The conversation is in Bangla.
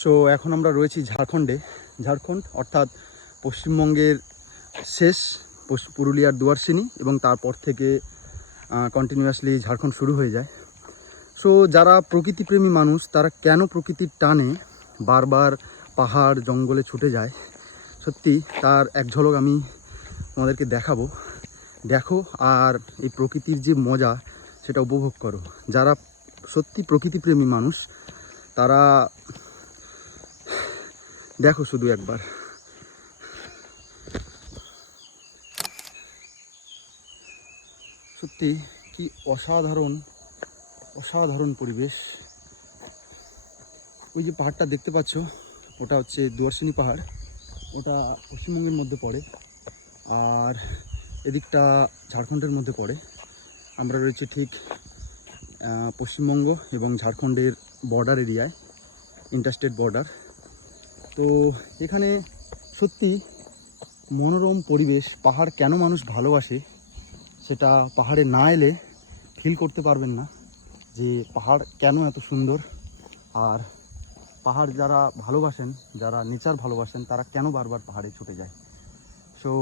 সো এখন আমরা রয়েছি ঝাড়খণ্ডে। ঝাড়খণ্ড অর্থাৎ পশ্চিমবঙ্গের শেষ, পুরুলিয়ার দুয়ারসিনি, এবং তারপর থেকে কন্টিনিউয়াসলি ঝাড়খণ্ড শুরু হয়ে যায়। সো যারা প্রকৃতিপ্রেমী মানুষ তারা কেন প্রকৃতির টানে বারবার পাহাড় জঙ্গলে ছুটে যায়, সত্যি তার এক ঝলক আমি তোমাদেরকে দেখাবো। দেখো আর এই প্রকৃতির যে মজা সেটা উপভোগ করো। যারা সত্যি প্রকৃতিপ্রেমী মানুষ তারা দেখো শুধু একবার। সত্যি কি অসাধারণ অসাধারণ পরিবেশ। ওই যে পাহাড়টা দেখতে পাচ্ছ ওটা হচ্ছে দুয়ারসিনি পাহাড়, ওটা পশ্চিমবঙ্গের মধ্যে পড়ে, আর এদিকটা ঝাড়খণ্ডের মধ্যে পড়ে। আমরা রয়েছি ঠিক পশ্চিমবঙ্গ এবং ঝাড়খণ্ডের বর্ডার এরিয়ায়, ইন্টারস্টেট বর্ডার। তো এখানে সত্যি মনোরম পরিবেশ। পাহাড় কেন মানুষ ভালোবাসে সেটা পাহাড়ে না এলে ফিল করতে পারবেন না যে পাহাড় কেন এত সুন্দর। আর পাহাড় যারা ভালোবাসেন, যারা নেচার ভালোবাসেন, তারা কেন বারবার পাহাড়ে ছুটে যায়। সো